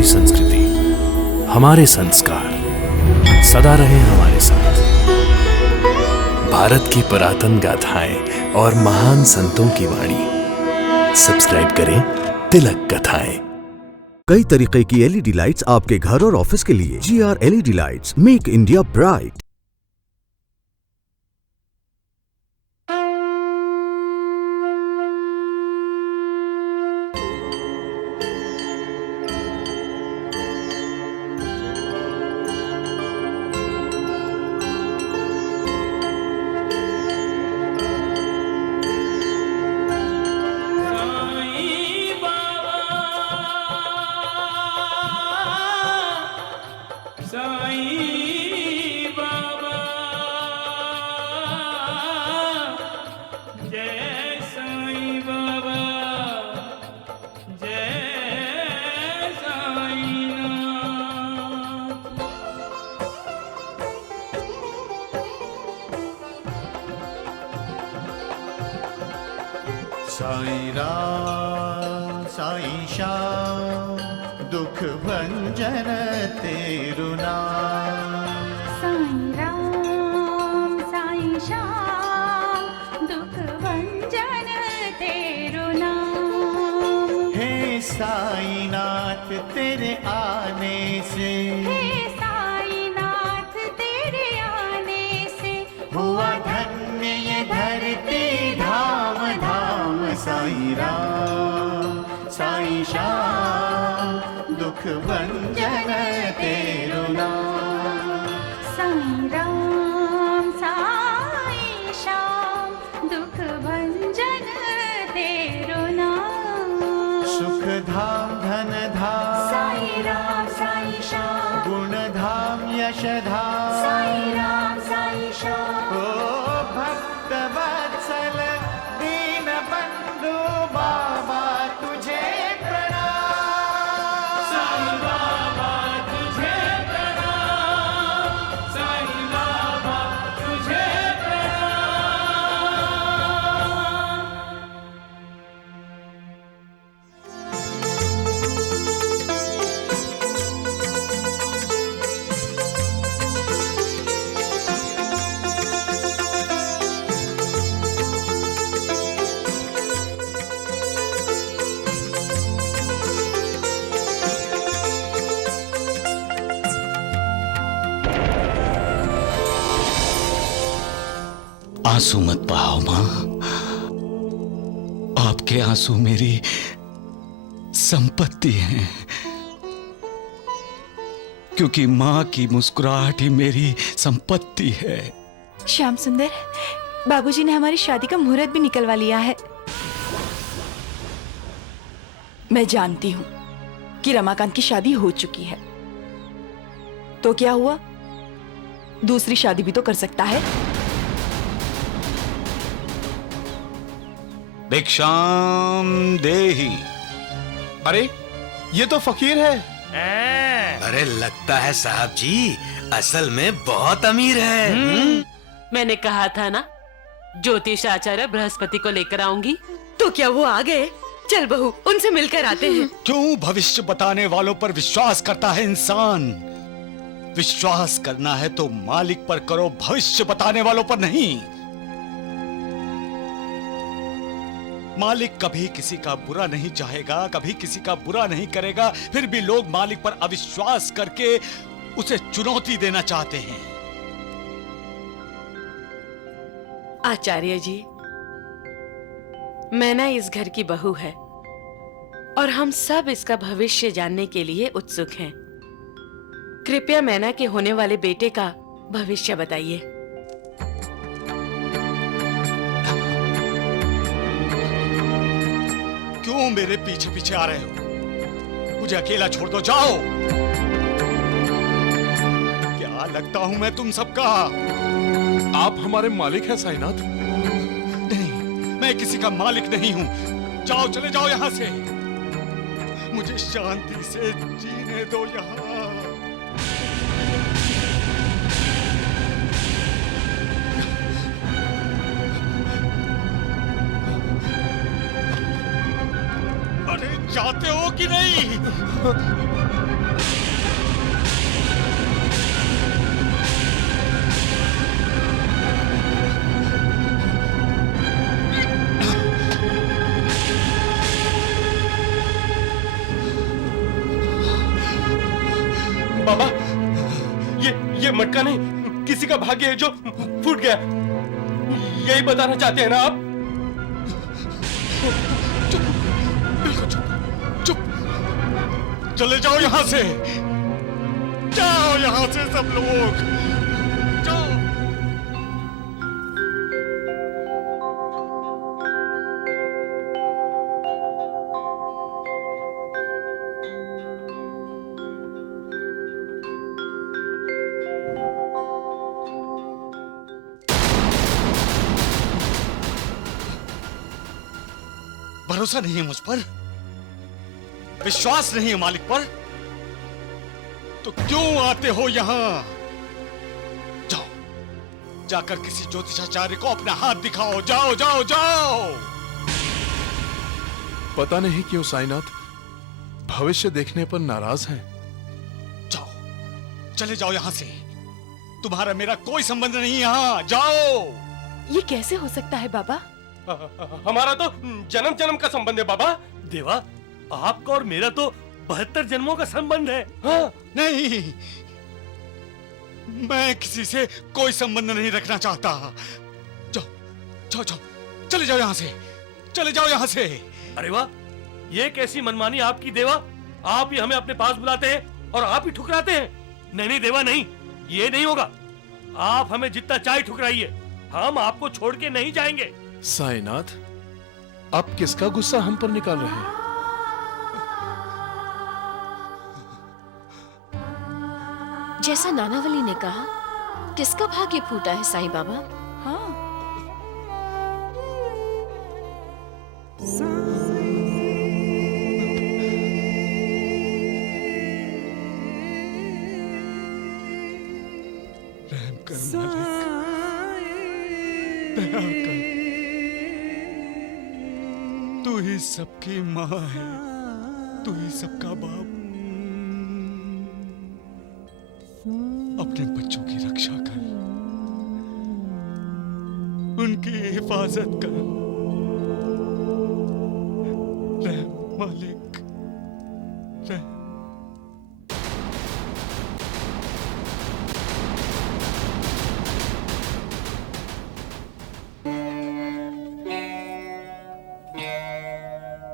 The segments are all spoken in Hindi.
हमारी संस्कृति, हमारे संस्कार सदा रहे हमारे साथ। भारत की पुरातन गाथाएं और महान संतों की वाणी। सब्सक्राइब करें तिलक कथाएं। कई तरीके की एलईडी लाइट्स आपके घर और ऑफिस के लिए। GR LED lights, make India bright. Sai Ram Sai Shyam दुख भंजन तेरु नाम। साईं राम साईं श्याम दुख भंजन तेरु नाम। हे साईं नाथ तेरे आने से, हे साईं नाथ तेरे आने से हुआ धन्य ये धरती धाम धाम। साईं राम साईं श्याम दुख भंजन तेरु नाम। साईं राम साईं श्याम दुख भंजन तेरु नाम। सुख धाम धन धाम साईं राम साईं श्याम गुण धाम यश धाम। साईं राम साईं श्याम ओ भक्त वत्सल दीन बंधु बाबा तुझे प्रणाम। साईं बाबा तुझे प्रणाम। साईं बाबा तुझे प्रणाम। आंसू मत बहाओ मां, आपके आंसू मेरी संपत्ति हैं, क्योंकि मां की मुस्कुराहट ही मेरी संपत्ति है। श्याम सुंदर, बाबूजी ने हमारी शादी का मुहूर्त भी निकलवा लिया है। मैं जानती हूं कि रमाकांत की शादी हो चुकी है, तो क्या हुआ, दूसरी शादी भी तो कर सकता है। भिक्षाम देहि। अरे ये तो फकीर है। अरे लगता है साहब जी असल में बहुत अमीर है। मैंने कहा था ना, ज्योतिष आचार्य बृहस्पति को लेकर आऊंगी। तो क्या वो आ गए? चल बहू, उनसे मिलकर आते हैं। क्यों भविष्य बताने वालों पर विश्वास करता है इंसान? विश्वास करना है तो मालिक पर करो, भविष्य बताने वालों पर नहीं। मालिक कभी किसी का बुरा नहीं चाहेगा, कभी किसी का बुरा नहीं करेगा, फिर भी लोग मालिक पर अविश्वास करके उसे चुनौती देना चाहते हैं। आचार्य जी, मैना इस घर की बहू है और हम सब इसका भविष्य जानने के लिए उत्सुक हैं। कृपया मैना के होने वाले बेटे का भविष्य बताइए। क्यों मेरे पीछे पीछे आ रहे हो? मुझे अकेला छोड़ दो, जाओ। क्या लगता हूं मैं तुम सबका? आप हमारे मालिक हैं साईनाथ। नहीं, मैं किसी का मालिक नहीं हूं। जाओ, चले जाओ यहां से। मुझे शांति से जीने दो यहां। जाते हो कि नहीं? बाबा, ये मटका नहीं, किसी का भाग्य है जो फूट गया। यही बताना चाहते हैं ना आप? चुप, बिल्कुल चुप, चुप। चले जाओ यहां से, जाओ यहां से सब लोग, जाओ। भरोसा नहीं है मुझ पर, विश्वास नहीं है मालिक पर, तो क्यों आते हो यहां? जाओ, जाकर किसी ज्योतिषाचार्य को अपना हाथ दिखाओ। जाओ जाओ जाओ। पता नहीं क्यों साईनाथ भविष्य देखने पर नाराज हैं। जाओ, चले जाओ यहां से। तुम्हारा मेरा कोई संबंध नहीं यहां। जाओ। ये कैसे हो सकता है बाबा? हमारा तो जन्म जन्म का संबंध है बाबा। देवा, आपका और मेरा तो 72 जन्मों का संबंध है। हाँ? नहीं, मैं किसी से कोई संबंध नहीं रखना चाहता। जाओ जाओ जाओ, चले जाओ यहां से, चले जाओ यहां से। अरे वाह, ये कैसी मनमानी आपकी देवा। आप ही हमें अपने पास बुलाते हैं और आप ही ठुकराते हैं। नहीं नहीं देवा, नहीं, ये नहीं होगा। आप हमें जितना चाहे ठुकराइए, हम आपको छोड़ के नहीं जाएंगे। साईनाथ, आप किसका गुस्सा हम पर निकाल रहे हैं? जैसा नानावली ने कहा, किसका भाग्य फूटा है साईं बाबा? हाँ। रहम कर मालिक, दया कर। तू ही सबकी माँ है, तू ही सबका बाप। अपने बच्चों की रक्षा कर, उनकी हिफाजत कर। रहम मालिक, रहम।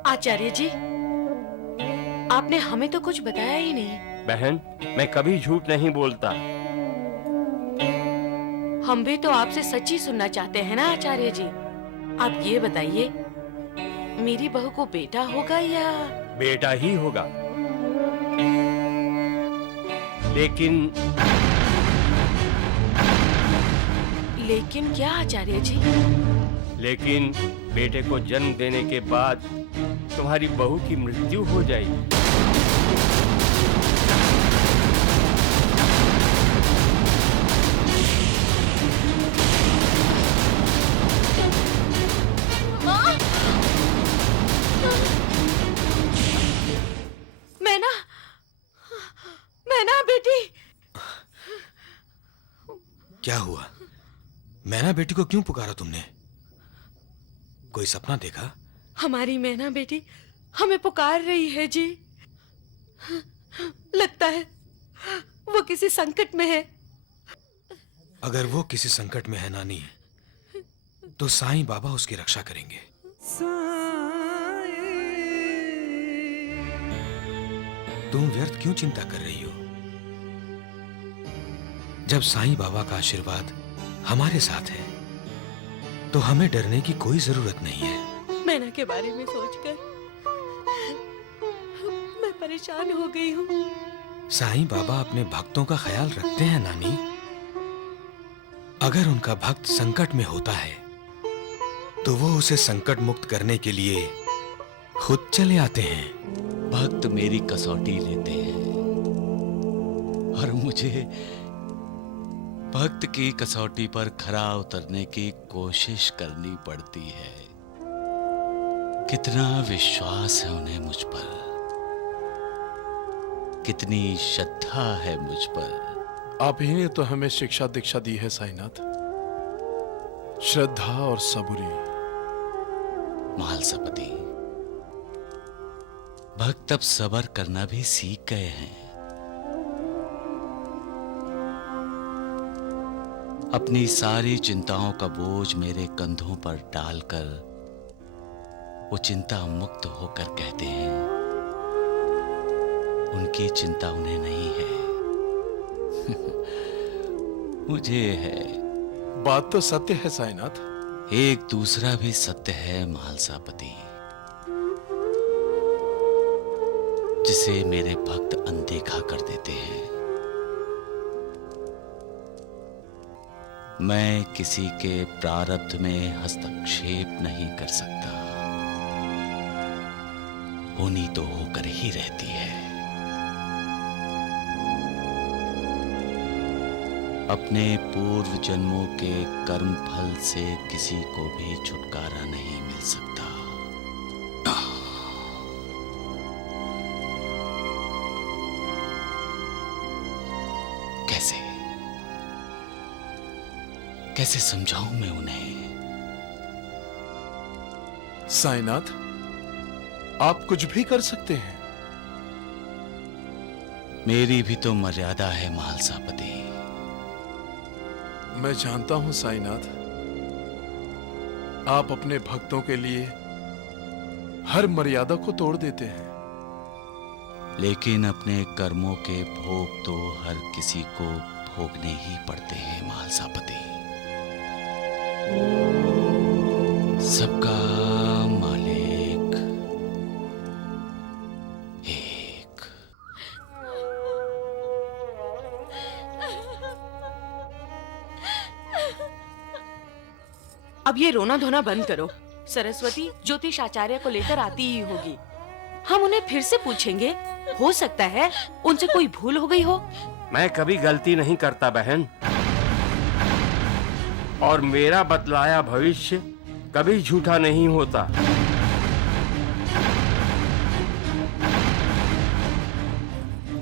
आचार्य जी, आपने हमें तो कुछ बताया ही नहीं। बहन, मैं कभी झूठ नहीं बोलता। हम भी तो आपसे सच्ची सुनना चाहते हैं ना आचार्य जी। आप ये बताइए, मेरी बहू को बेटा होगा या? बेटा ही होगा, लेकिन क्या आचार्य जी? लेकिन बेटे को जन्म देने के बाद तुम्हारी बहू की मृत्यु हो जाएगी। मैना बेटी। क्या हुआ? मैना बेटी को क्यों पुकारा तुमने? कोई सपना देखा? हमारी मैना बेटी हमें पुकार रही है जी। लगता है वो किसी संकट में है। अगर वो किसी संकट में है नानी, तो साईं बाबा उसकी रक्षा करेंगे। तुम व्यर्थ क्यों चिंता कर रही हो? जब साईं बाबा का आशीर्वाद हमारे साथ है, तो हमें डरने की कोई जरूरत नहीं है। मैना के बारे में सोचकर मैं परेशान हो गई हूँ। साईं बाबा अपने भक्तों का ख्याल रखते हैं नानी। अगर उनका भक्त संकट में होता है, तो वो उसे संकट मुक्त करने के लिए खुद चले आते हैं। भक्त मेरी कसौटी लेते हैं और मुझे भक्त की कसौटी पर खरा उतरने की कोशिश करनी पड़ती है। कितना विश्वास है उन्हें मुझ पर, कितनी श्रद्धा है मुझ पर। आप ही ने तो हमें शिक्षा दीक्षा दी है साईनाथ, श्रद्धा और सबूरी। महालसापति, भक्त अब सबर करना भी सीख गए हैं। अपनी सारी चिंताओं का बोझ मेरे कंधों पर डालकर वो चिंता मुक्त होकर कहते हैं उनकी चिंता उन्हें नहीं है मुझे है। बात तो सत्य है साईनाथ। एक दूसरा भी सत्य है महालसापति, जिसे मेरे भक्त अनदेखा कर देते हैं। मैं किसी के प्रारब्ध में हस्तक्षेप नहीं कर सकता, होनी तो होकर ही रहती है। अपने पूर्व जन्मों के कर्म फल से किसी को भी छुटकारा नहीं मिल सकता। कैसे कैसे समझाऊं मैं उन्हें? साईनाथ, आप कुछ भी कर सकते हैं। मेरी भी तो मर्यादा है महालसापति। मैं जानता हूं साईनाथ, आप अपने भक्तों के लिए हर मर्यादा को तोड़ देते हैं, लेकिन अपने कर्मों के भोग तो हर किसी को भोगने ही पड़ते हैं महालसापति। सबका मालिक एक। अब ये रोना धोना बंद करो। सरस्वती ज्योतिष आचार्य को लेकर आती ही होगी, हम उन्हें फिर से पूछेंगे। हो सकता है उनसे कोई भूल हो गई हो। मैं कभी गलती नहीं करता बहन, और मेरा बतलाया भविष्य कभी झूठा नहीं होता।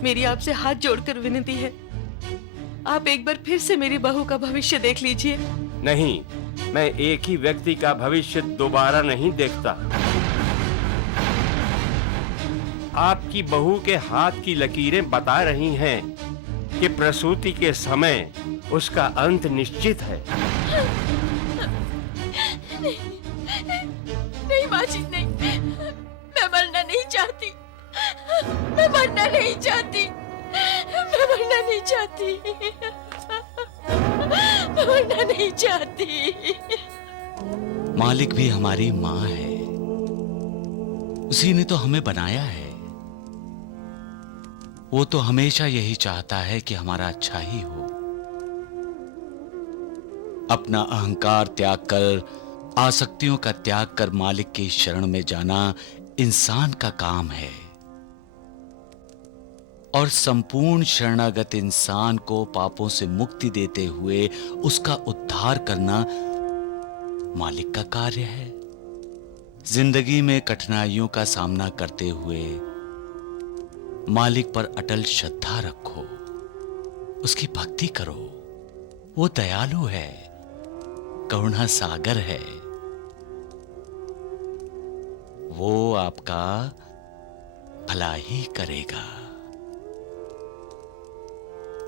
मेरी आपसे हाथ जोड़कर विनती है, आप एक बार फिर से मेरी बहू का भविष्य देख लीजिए। नहीं, मैं एक ही व्यक्ति का भविष्य दोबारा नहीं देखता। आपकी बहू के हाथ की लकीरें बता रही हैं कि प्रसूति के समय उसका अंत निश्चित है। नहीं माजिद, नहीं, मैं मरना नहीं चाहती। मैं मरना नहीं चाहती। मैं मरना नहीं चाहती। मैं मरना नहीं चाहती। मालिक भी हमारी माँ है, उसी ने तो हमें बनाया है। वो तो हमेशा यही चाहता है कि हमारा अच्छा ही हो। अपना अहंकार त्याग कर, आसक्तियों का त्याग कर मालिक की शरण में जाना इंसान का काम है, और संपूर्ण शरणागत इंसान को पापों से मुक्ति देते हुए उसका उद्धार करना मालिक का कार्य है। जिंदगी में कठिनाइयों का सामना करते हुए मालिक पर अटल श्रद्धा रखो, उसकी भक्ति करो। वो दयालु है, करुणा सागर है। वो आपका भला ही करेगा।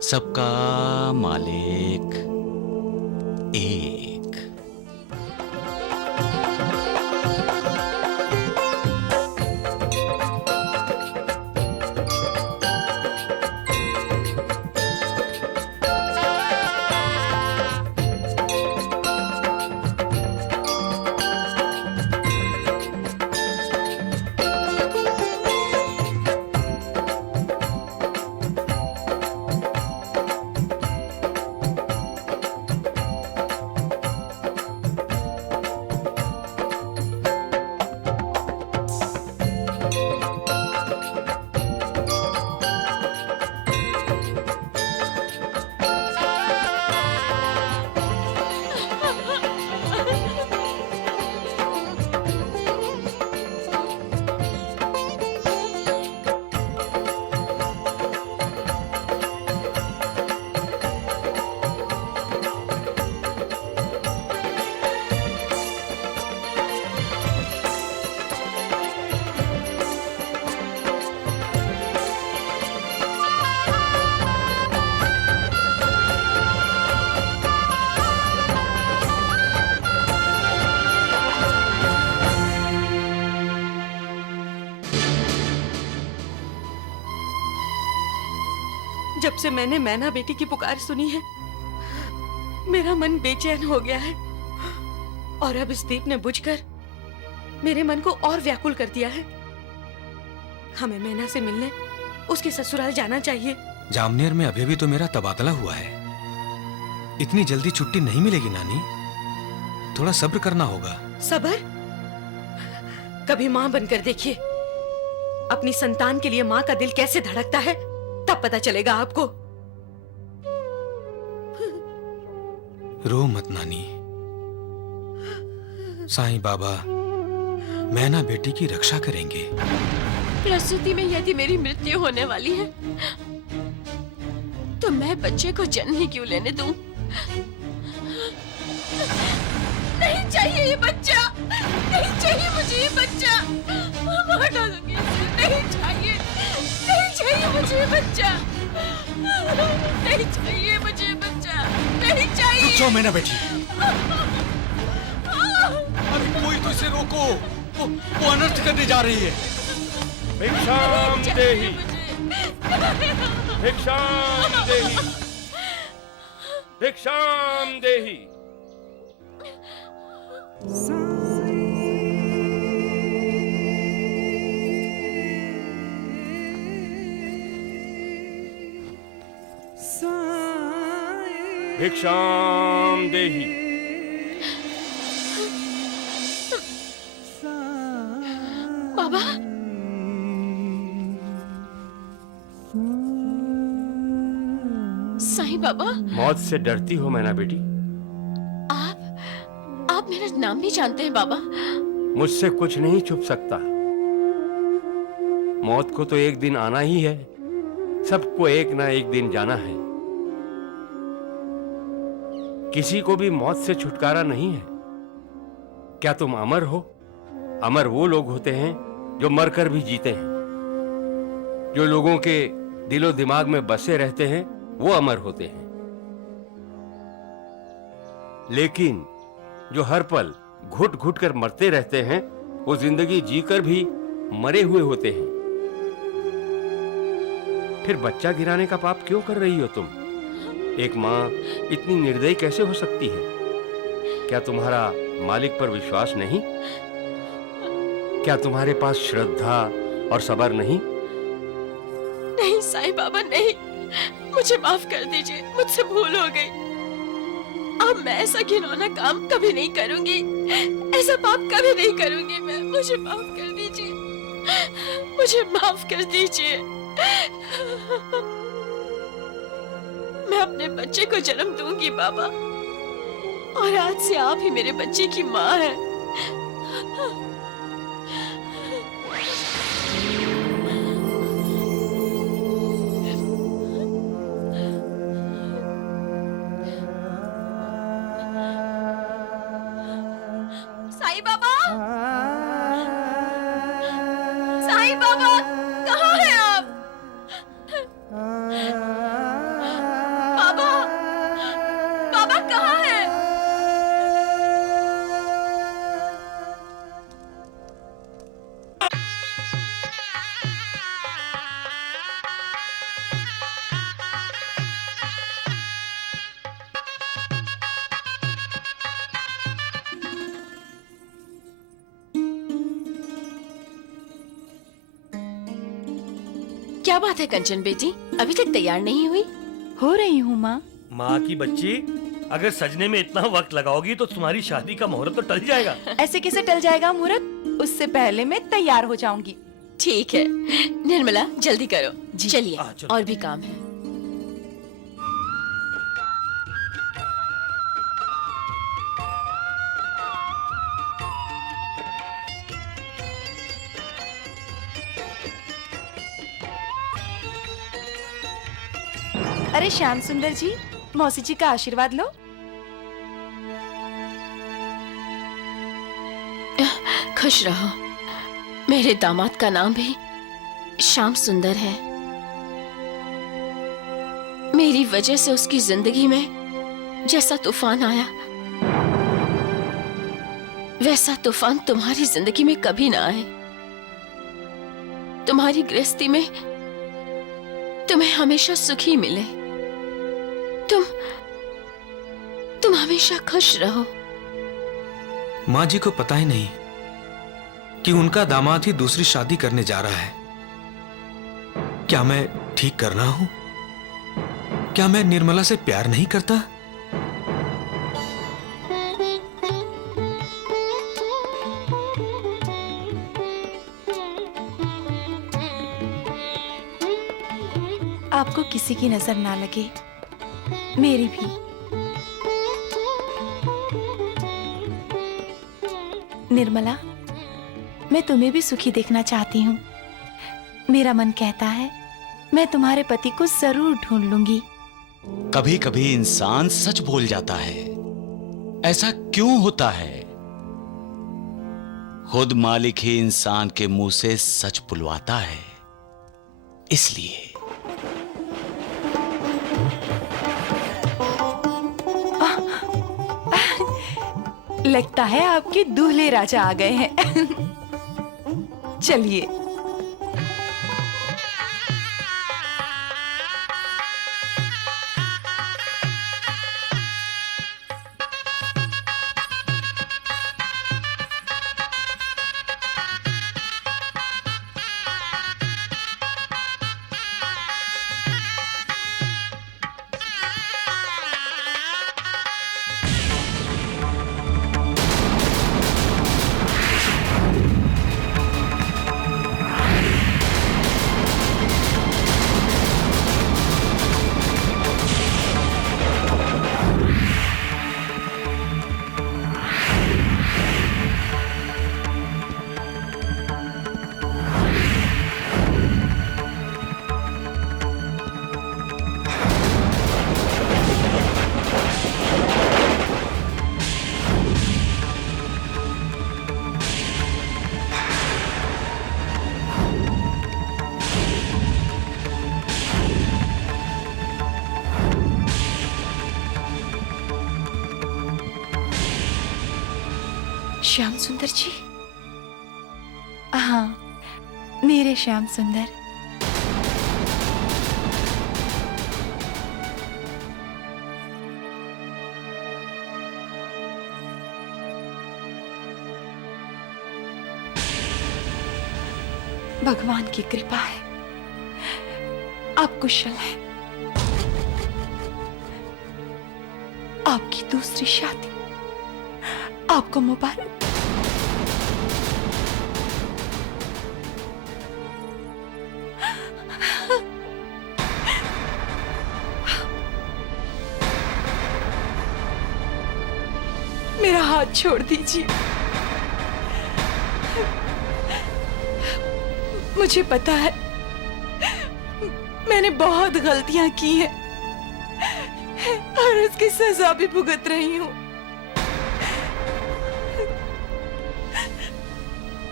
सबका मालिक एक। जब से मैंने मैना बेटी की पुकार सुनी है, मेरा मन बेचैन हो गया है और अब इस दीप ने बुझकर मेरे मन को और व्याकुल कर दिया है। हमें मैना से मिलने उसके ससुराल जाना चाहिए। जामनेर में अभी भी तो मेरा तबादला हुआ है। इतनी जल्दी छुट्टी नहीं मिलेगी नानी, थोड़ा सब्र करना होगा। सब्र? कभी मां बनकर देखिए, अपनी संतान के लिए मां का दिल कैसे धड़कता है, तब पता चलेगा आपको। रो मत नानी, साईं बाबा मैना बेटी की रक्षा करेंगे। प्रसूति में यदि मेरी मृत्यु होने वाली है तो मैं बच्चे को जन्म ही क्यों लेने दूं? नहीं चाहिए ये बच्चा, नहीं चाहिए मुझे ये बच्चा, मार डालूंगी इसे। नहीं चाहिए, नहीं चाहिए मुझे ये बच्चा, नहीं चाहिए मुझे ये बच्चा, नहीं चाहिए। रुक जाओ मैना बेटी, अरे कोई तो इसे रोको, वो अनर्थ करने जा रही है। भिक्षाम देहि, भिक्षाम देहि, भिक्षाम देहि। भिक्षाम देहि। बाबा, साईं बाबा। मौत से डरती हो मैना बेटी? आप मेरा नाम नहीं जानते हैं बाबा। मुझसे कुछ नहीं छुप सकता। मौत को तो एक दिन आना ही है, सबको एक ना एक दिन जाना है। किसी को भी मौत से छुटकारा नहीं है। क्या तुम अमर हो? अमर वो लोग होते हैं जो मरकर भी जीते हैं। जो लोगों के दिलो दिमाग में बसे रहते हैं वो अमर होते हैं। लेकिन जो हर पल घुट घुट कर मरते रहते हैं वो जिंदगी जीकर भी मरे हुए होते हैं। फिर बच्चा गिराने का पाप क्यों कर रही हो तुम? एक मां इतनी निर्दयी कैसे हो सकती है? क्या तुम्हारा मालिक पर विश्वास नहीं? क्या तुम्हारे पास श्रद्धा और सब्र नहीं? नहीं साईं बाबा, नहीं, मुझे माफ कर दीजिए, मुझसे भूल हो गई। अब मैं ऐसा घिनौना काम कभी नहीं करूंगी, ऐसा पाप कभी नहीं करूंगी मैं। मुझे माफ कर दीजिए, मुझे माफ कर दीजिए। मैं अपने बच्चे को जन्म दूंगी बाबा, और आज से आप ही मेरे बच्चे की माँ हैं। साईं बाबा, साईं बाबा, कहाँ हैं आप? बाबा, बाबा कहाँ हैं? क्या बात है कंचन बेटी, अभी तक तैयार नहीं हुई? हो रही हूँ माँ। माँ की बच्ची, अगर सजने में इतना वक्त लगाओगी तो तुम्हारी शादी का मुहूर्त तो टल जाएगा। ऐसे कैसे टल जाएगा मुहूर्त? उससे पहले मैं तैयार हो जाऊंगी। ठीक है निर्मला, जल्दी करो। चलिए, चलो। और भी काम है। अरे श्याम सुंदर जी, मौसी जी का आशीर्वाद लो। खुश रहो। मेरे दामाद का नाम भी श्याम सुंदर है। मेरी वजह से उसकी जिंदगी में जैसा तूफान आया, वैसा तूफान तुम्हारी जिंदगी में कभी ना आए। तुम्हारी गृहस्थी में तुम्हें हमेशा सुखी मिले। तुम हमेशा खुश रहो। माँ जी को पता ही नहीं कि उनका दामाद ही दूसरी शादी करने जा रहा है। क्या मैं ठीक कर रहा हूं? क्या मैं निर्मला से प्यार नहीं करता? आपको किसी की नजर ना लगे, मेरी भी। निर्मला, मैं तुम्हें भी सुखी देखना चाहती हूँ। मेरा मन कहता है मैं तुम्हारे पति को जरूर ढूंढ लूंगी। कभी कभी इंसान सच बोल जाता है। ऐसा क्यों होता है? खुद मालिक ही इंसान के मुंह से सच बुलवाता है, इसलिए। लगता है आपके दूल्हे राजा आ गए हैं। चलिए। श्याम सुंदर जी। हाँ, मेरे श्याम सुंदर। भगवान की कृपा है, आप कुशल हैं। आपकी दूसरी शादी आपको मुबारक। मेरा हाथ छोड़ दीजिए। मुझे पता है मैंने बहुत गलतियां की हैं और उसकी सजा भी भुगत रही हूं।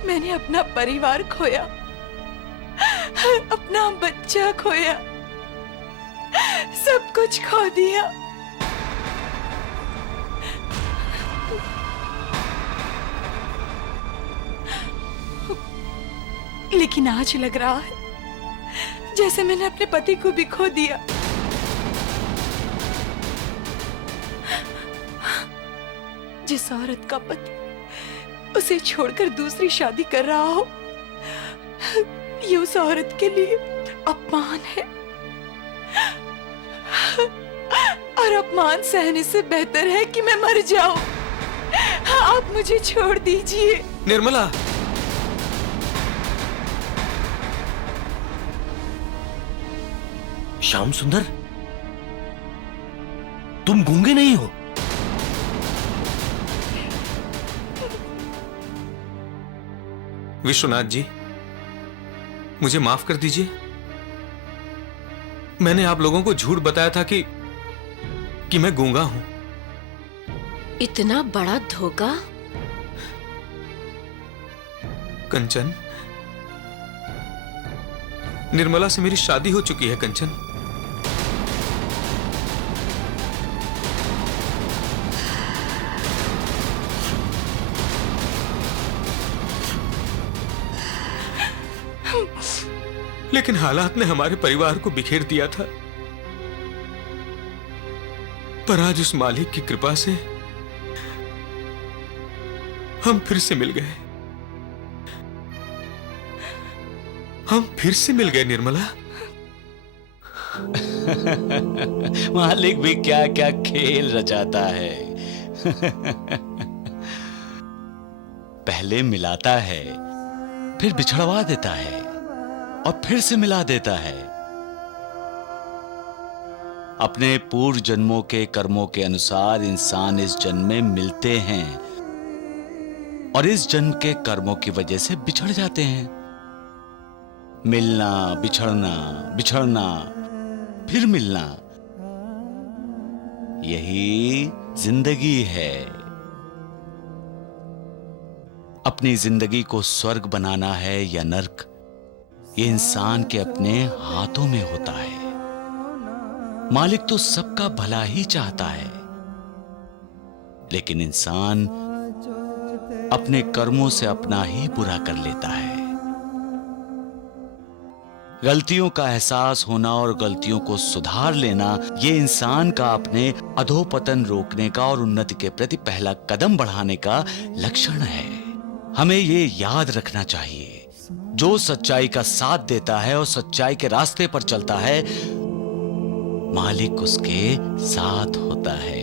मैंने अपना परिवार खोया, अपना बच्चा खोया, सब कुछ खो दिया। लेकिन आज लग रहा है जैसे मैंने अपने पति को भी खो दिया। जिस औरत का पति उसे छोड़कर दूसरी शादी कर रहा हो, ये उस औरत के लिए अपमान है। और अपमान सहने से बेहतर है कि मैं मर जाऊं। आप मुझे छोड़ दीजिए। निर्मला, श्याम सुंदर, तुम गूंगे नहीं हो? विश्वनाथ जी, मुझे माफ कर दीजिए। मैंने आप लोगों को झूठ बताया था कि मैं गूंगा हूं। इतना बड़ा धोखा? कंचन, निर्मला से मेरी शादी हो चुकी है। कंचन, लेकिन हालात ने हमारे परिवार को बिखेर दिया था। पर आज उस मालिक की कृपा से हम फिर से मिल गए। हम फिर से मिल गए निर्मला। मालिक भी क्या क्या खेल रचाता है। पहले मिलाता है, फिर बिछड़वा देता है और फिर से मिला देता है। अपने पूर्व जन्मों के कर्मों के अनुसार इंसान इस जन्म में मिलते हैं और इस जन्म के कर्मों की वजह से बिछड़ जाते हैं। मिलना, बिछड़ना, बिछड़ना, फिर मिलना, यही जिंदगी है। अपनी जिंदगी को स्वर्ग बनाना है या नर्क, ये इंसान के अपने हाथों में होता है। मालिक तो सबका भला ही चाहता है, लेकिन इंसान अपने कर्मों से अपना ही बुरा कर लेता है। गलतियों का एहसास होना और गलतियों को सुधार लेना, ये इंसान का अपने अधोपतन रोकने का और उन्नति के प्रति पहला कदम बढ़ाने का लक्षण है। हमें ये याद रखना चाहिए, जो सच्चाई का साथ देता है और सच्चाई के रास्ते पर चलता है, मालिक उसके साथ होता है।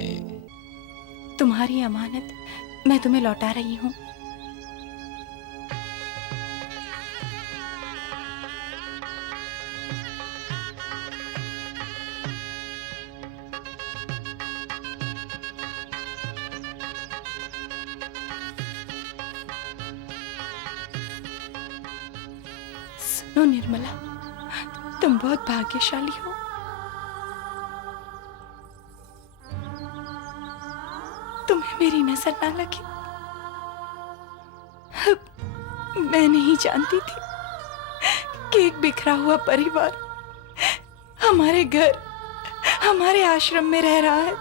तुम्हारी अमानत मैं तुम्हें लौटा रही हूँ। सुनो निर्मला, तुम बहुत भाग्यशाली हो। तुम्हें मेरी नजर ना लगी। मैं नहीं जानती थी कि एक बिखरा हुआ परिवार हमारे घर, हमारे आश्रम में रह रहा है।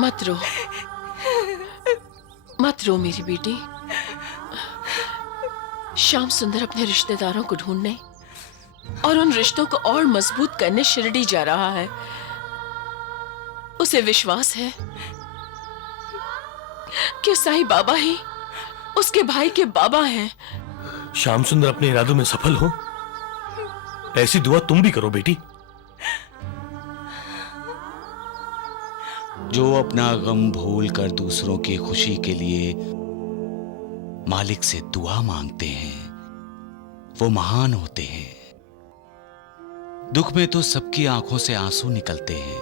मत रो, मत रो मेरी बेटी। श्याम सुंदर अपने रिश्तेदारों को ढूंढने और उन रिश्तों को और मजबूत करने शिरडी जा रहा है। उसे विश्वास है कि साईं बाबा ही उसके भाई के बाबा हैं। श्याम सुंदर अपने इरादों में सफल हो, ऐसी दुआ तुम भी करो बेटी। जो अपना गम भूल कर दूसरों की खुशी के लिए मालिक से दुआ मांगते हैं, वो महान होते हैं। दुख में तो सबकी आंखों से आंसू निकलते हैं,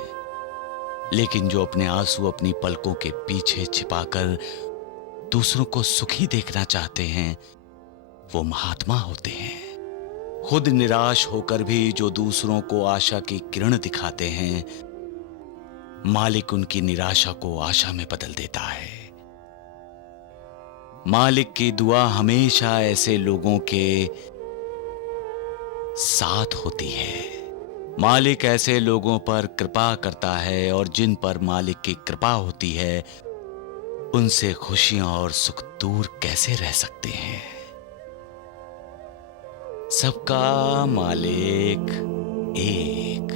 लेकिन जो अपने आंसू अपनी पलकों के पीछे छिपाकर दूसरों को सुखी देखना चाहते हैं, वो महात्मा होते हैं। खुद निराश होकर भी जो दूसरों को आशा की किरण दिखाते हैं, मालिक उनकी निराशा को आशा में बदल देता है। मालिक की दुआ हमेशा ऐसे लोगों के साथ होती है। मालिक ऐसे लोगों पर कृपा करता है और जिन पर मालिक की कृपा होती है, उनसे खुशियां और सुख दूर कैसे रह सकते हैं। सबका मालिक एक।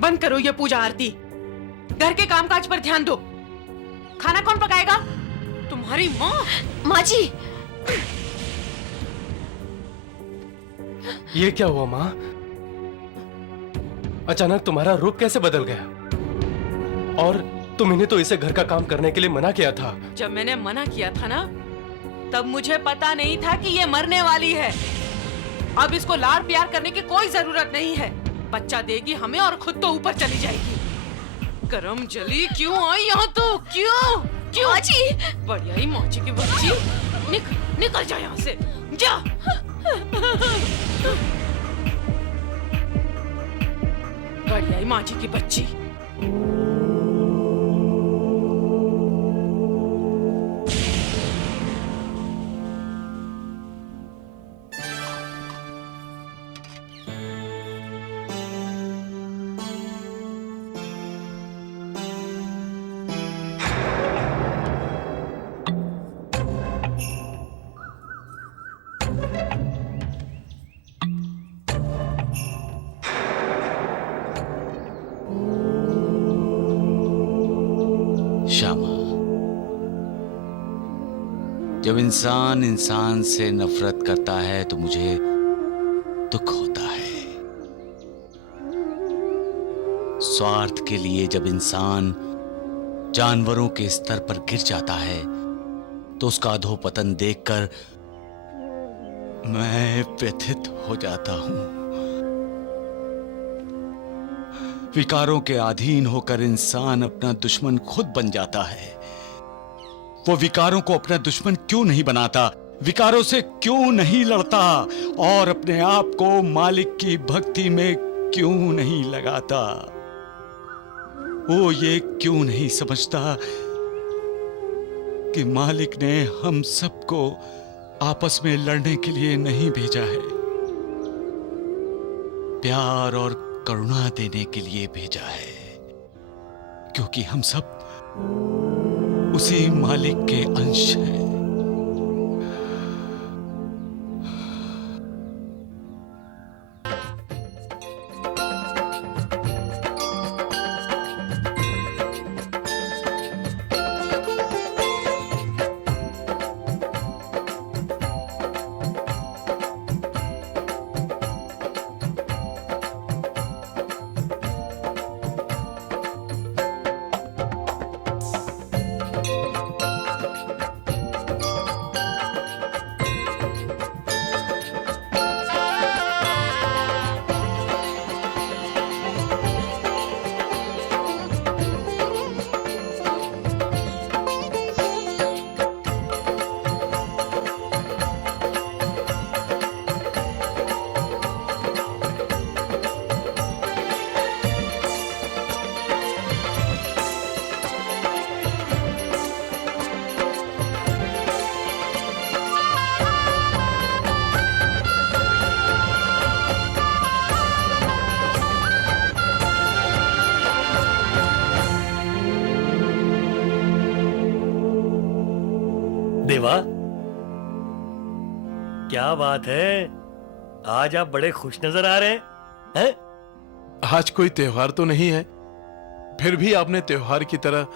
बंद करो ये पूजा आरती। घर के कामकाज पर ध्यान दो। खाना कौन पकाएगा? तुम्हारी माँ। माँ जी, ये क्या हुआ माँ? अचानक तुम्हारा रुख कैसे बदल गया? और तुमने तो इसे घर का काम करने के लिए मना किया था। जब मैंने मना किया था ना, तब मुझे पता नहीं था कि ये मरने वाली है। अब इसको लाड़ प्यार करने की कोई जरूरत नहीं है। बच्चा देगी हमें और खुद तो ऊपर चली जाएगी। करम जली क्यों आई यहाँ तो? क्यों क्यों? माची, बढ़िया ही माची की बच्ची, निकल जा यहाँ से, जा। बढ़िया ही माची की बच्ची। श्यामा, जब इंसान इंसान से नफरत करता है तो मुझे दुख होता है। स्वार्थ के लिए जब इंसान जानवरों के स्तर पर गिर जाता है तो उसका अधोपतन देखकर मैं व्यथित हो जाता हूं। विकारों के अधीन होकर इंसान अपना दुश्मन खुद बन जाता है। वो विकारों को अपना दुश्मन क्यों नहीं बनाता? विकारों से क्यों नहीं लड़ता? और अपने आप को मालिक की भक्ति में क्यों नहीं लगाता? वो ये क्यों नहीं समझता कि मालिक ने हम सबको आपस में लड़ने के लिए नहीं भेजा है, प्यार और करुणा देने के लिए भेजा है, क्योंकि हम सब उसी मालिक के अंश हैं। देवा, क्या बात है, आज आप बड़े खुश नजर आ रहे हैं? आज कोई त्योहार तो नहीं है, फिर भी आपने त्योहार की तरह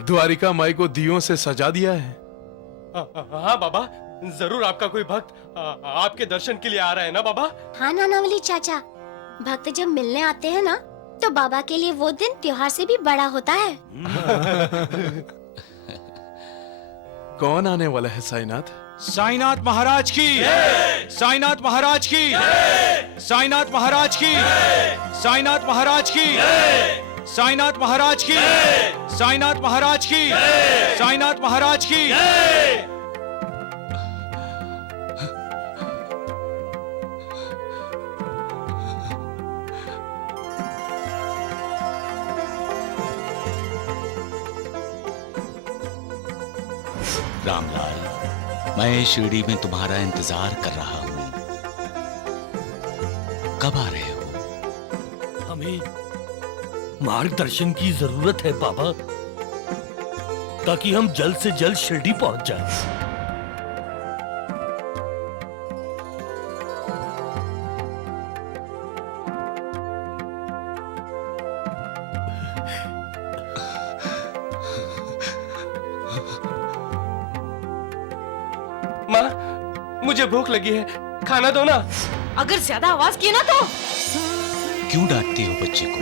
द्वारिका माई को दियों से सजा दिया है। हाँ बाबा, जरूर आपका कोई भक्त आपके दर्शन के लिए आ रहा है ना बाबा? हाँ नानावली चाचा, भक्त जब मिलने आते हैं ना तो बाबा के लिए वो दिन त्योहार से भी बड़ा होता है। कौन आने वाला है साईनाथ? साईनाथ महाराज की, साईनाथ महाराज की, साईनाथ महाराज की, साईनाथ महाराज की, साईनाथ महाराज की, साईनाथ महाराज की, साईनाथ महाराज की। रामलाल, मैं शिरडी में तुम्हारा इंतजार कर रहा हूं। कब आ रहे हो? हमें मार्गदर्शन की जरूरत है बाबा, ताकि हम जल्द से जल्द शिरडी पहुंच जाएं। माँ, मुझे भूख लगी है, खाना दो ना। अगर ज्यादा आवाज की ना तो। क्यों डांटती हो बच्चे को?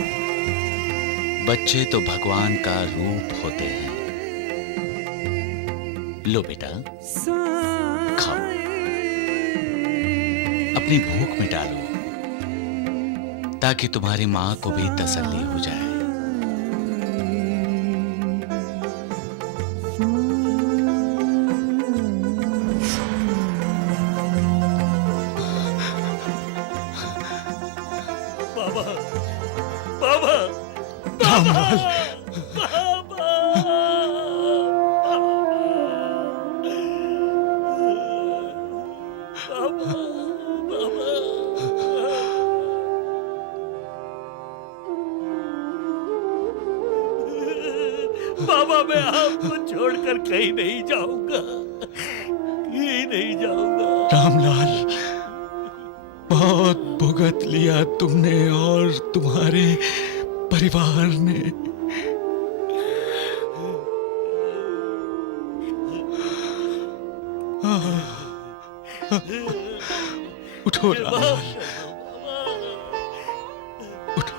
बच्चे तो भगवान का रूप होते हैं। लो बेटा, खाओ, अपनी भूख मिटा लो, ताकि तुम्हारी मां को भी तसल्ली हो जाए। बाबा, बाबा, रामलाल, बाबा, मैं आपको छोड़कर कहीं नहीं जाऊंगा, कहीं नहीं जाऊंगा। रामलाल, बहुत भुगत लिया तुमने और तुम्हारे परिवार ने। उठो रामलाल, उठो।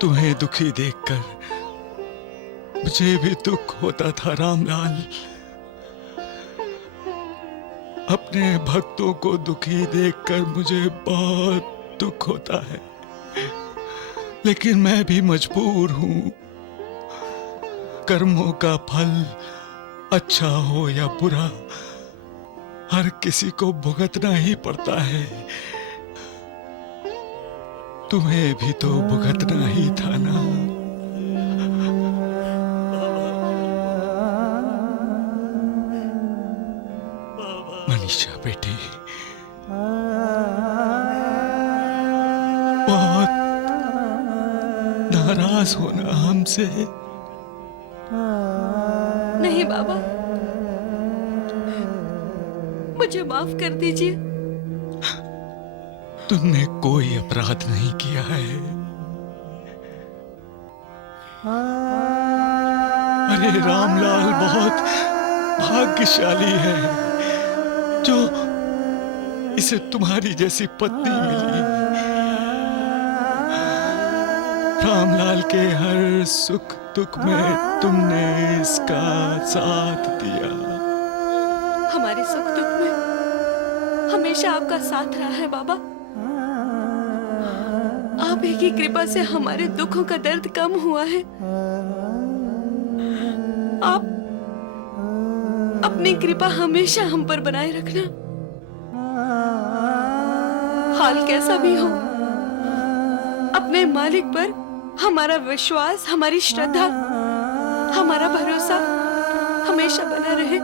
तुम्हें दुखी देखकर मुझे भी दुख होता था रामलाल। अपने भक्तों को दुखी देखकर मुझे बहुत दुख होता है, लेकिन मैं भी मजबूर हूं। कर्मों का फल अच्छा हो या बुरा, हर किसी को भुगतना ही पड़ता है। तुम्हें भी तो भुगतना ही था ना। मनीषा बेटी, बहुत नाराज होना हमसे। नहीं बाबा, मुझे माफ कर दीजिए। तुमने कोई अपराध नहीं किया है। अरे रामलाल बहुत भाग्यशाली है जो इसे तुम्हारी जैसी पत्नी मिली। रामलाल के हर सुख दुख में तुमने इसका साथ दिया। हमारे सुख दुख में हमेशा आपका साथ रहा है बाबा। आप ही की कृपा से हमारे दुखों का दर्द कम हुआ है। आप अपनी कृपा हमेशा हम पर बनाए रखना। हाल कैसा भी हो, अपने मालिक पर हमारा विश्वास, हमारी श्रद्धा, हमारा भरोसा हमेशा बना रहे।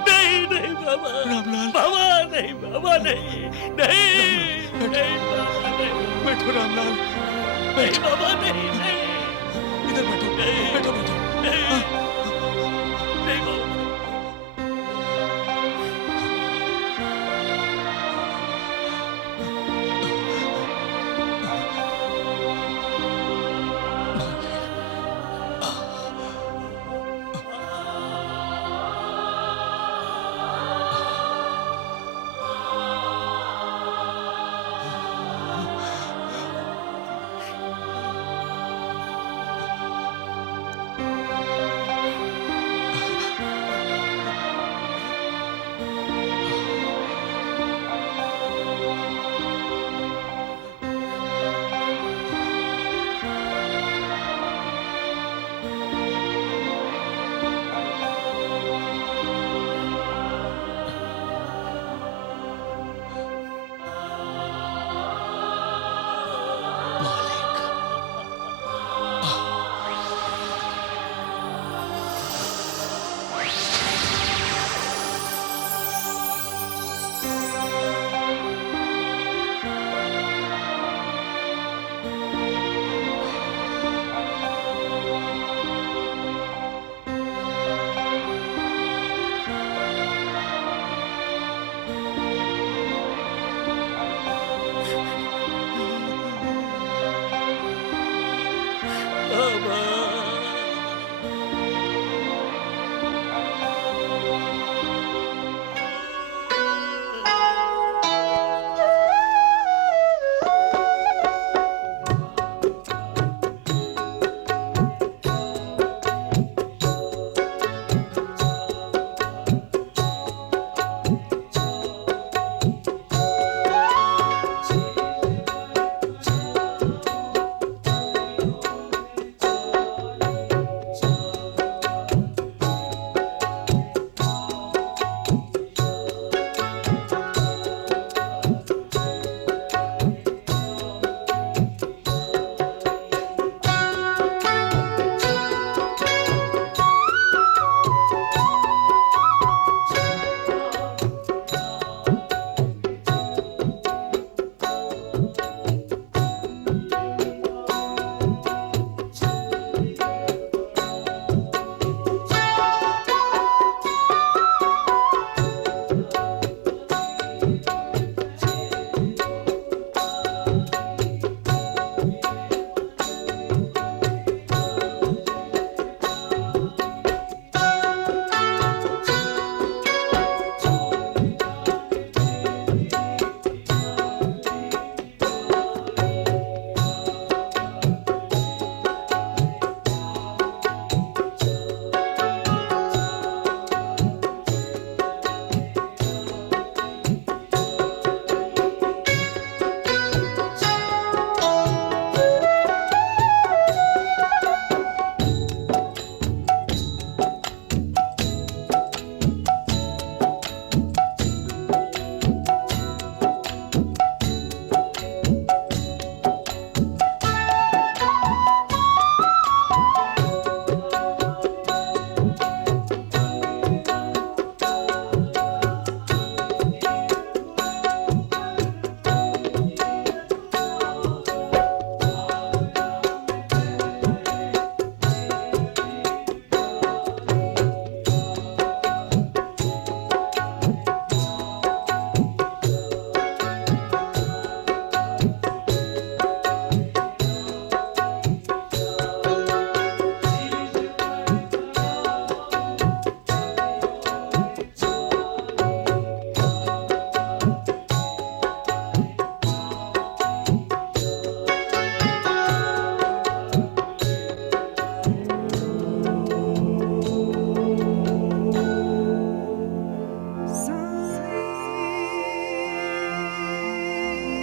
नहीं नहीं बाबा, रामलाल, बाबा नहीं, बाबा नहीं, नहीं, नहीं बाबा नहीं। बैठो रामलाल, नहीं बाबा नहीं, नहीं, इधर बैठो, बैठो बैठो। नहीं, नहीं बाबा।